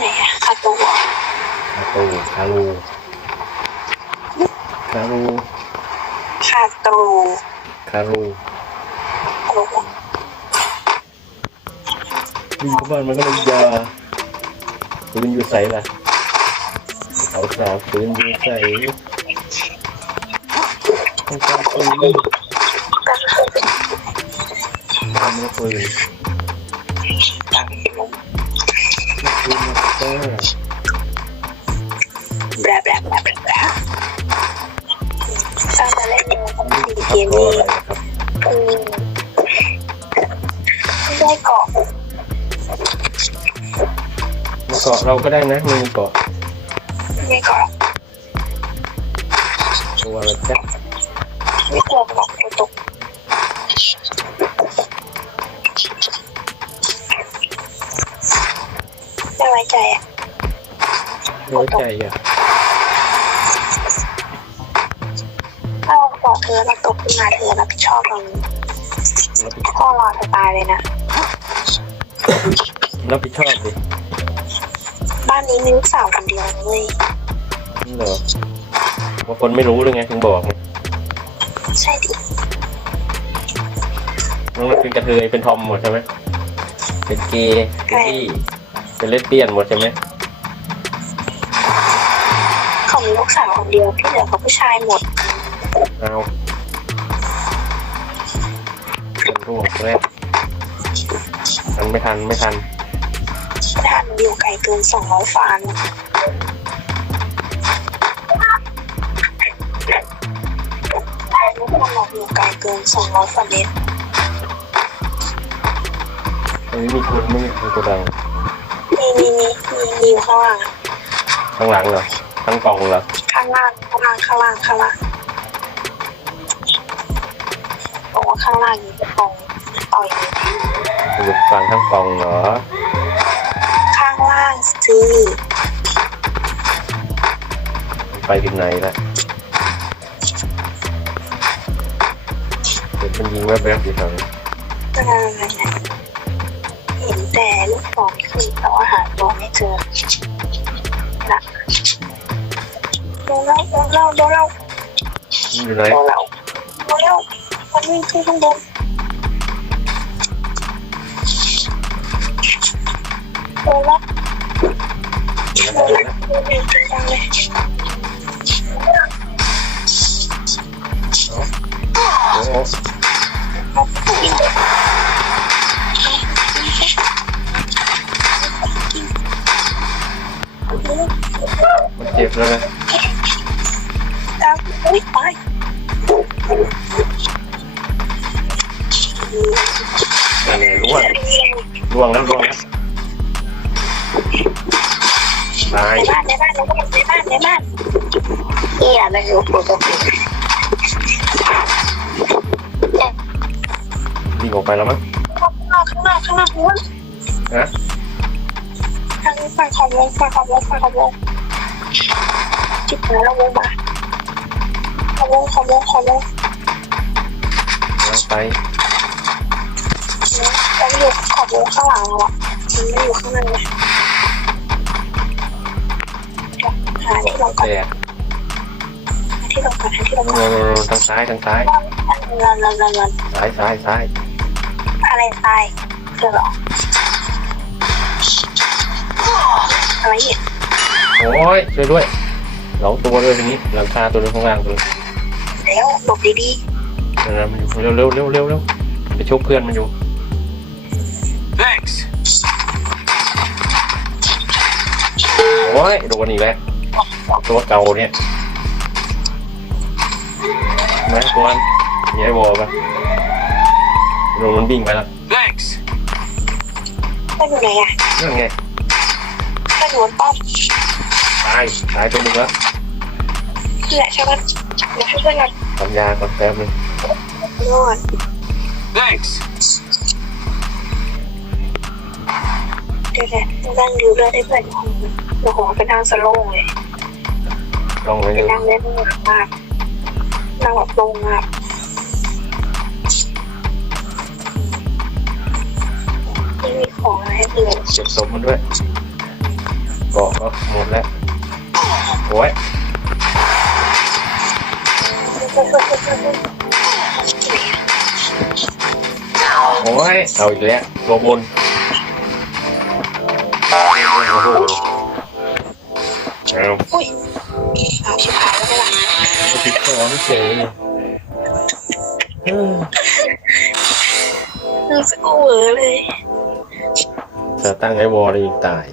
ไหนอะคาตูคาตูคารูคารูคาตูคารูวิ่งเข้าบ้านมันก็เลยยาปืนอยู่ใส่ละสาวสาวปืนอยู่ใส่ต้องการปืนทำแล้วปืน นมาเตอร์แบลาบบลาบบลาถ้าจะเล่นเกมครับเกมนี้อืมได้เกาะเกาะเราก็ได้นะมีเกาะไม่เกาะตัวอะไรจ๊ะไม่ตัวหรอกตัวตก น้อยใจอะถ้าเราบอกเธอเราตกขึ้นมาเธอรับผิดชอบเราเลยรับผิดพ่อรอจะตายเลยนะ รับผิดชอบดิบ้านนี้มีลูกสาวคนเดียวเลยนี่เหรอบางคนไม่รู้เลยไงถึงบอกไงใช่ดิน้องนัทเป็นกระเทยเป็นทอมหมดใช่ไหมเป็นเกย์เป็นที่เป็นเลสเบี้ยนหมดใช่ไหม กสาวคนเดียวที่เหลือเขาผู้ชายหมดเอาเป็นพวกแรกทันไม่ทันไม่ทันด้านอยู่ไกลเกินสองร้อยฟานลูกคนเราอยู่ไกลเกินสองร้อยฟาเมตรอันนี้มีคนไม่มีคนกระดังมีมีมีมีมีอยู่ข้างล่างอะข้างหลังเหรอ ข้างกล่องเหรอข้างล่างข้างล่างข้างล่างข้างล่างบอกว่าข้างล่างอยู่ตรงต่อยหยุดฟังข้างกล่องเหรอ ข้างล่างสิมันไปถึงไหนละเห็นมันยิงแวบๆอยู่แถวนี้เออเห็นแต่ลูกศรขึ้นแต่ว่าหาตัวไม่เจอนะ โดนเราโดนเราโดนเรามันอยู่ไหนโด อันนี้ร่วงร่วงแล้วร่วงแล้วตายในบ้านในบ้านในบ้านในบ้านในบ้านเอี่ยมันอยู่ปกติวิ่งออกไปแล้วมั้งข้างหน้าข้างหน้าข้างหน้าข้างหน้านะทางฝั่งของวงฝั่งของวงฝั่งของวงจิบหายแล้ววงมาของวงของวงของวงกำลังไป แล้วอยู่ของวงข้างหลังเราอะมันไม่อยู่ข้างในเลยหาที่ลงก่อนแตกหาที่ลงก่อนหาที่ลงก่อนโน่นทางซ้ายทางซ้ายลันลันลันลันซ้ายซ้ายซ้ายอะไรตายเจอหรออะไรเนี่ยโอ้ยช่วยด้วยสองตัวด้วยทีนี้หลังคาตัวนึงข้างล่างตัวนึงแล้วหลบดีนั่ นนะมันอยู่เร็วเร็วเร็วเร็วเร็วไปชกเพื่อนมันอยู่ Thanks. โอ้ยโดนอีกแล้วตัวเก่าเนี่ยนะตัวนั้นมีไอ้วอลปะโดนมันวิ่งไปแล้ว Thanks. ๆมันอยู่ไหนอะนั่นไงมันอยู่บนป้อมตายตายตัวนึงแล้วนี่แหละใช่ไหมเดี๋ยวให้เพื่อนกันทำยาก่อนแป๊บนึง นอน Thanks. เดี๋ยวแหละนั่งดูเลือดให้เพื่อนของโอ้โหเป็นทางสโลว์เลยต้องไว้เป็นเลยนั่งเล่นมากนั่งแบบลงมากไม่มีของอะไรให้เพื่อนเก็บศพมันด้วยอ๋อหมดแล้วโอ้ย โอ้ยเอาอีกแล้วตัวบนโอ้โหเอาอุ้ยเอาชิบหายแล้วไหมล่ะติดต่อไม่เจอเลยเออรู้สึกว่าเวอร์เลยจะตั้งไอ้วอลเลยยิงตาย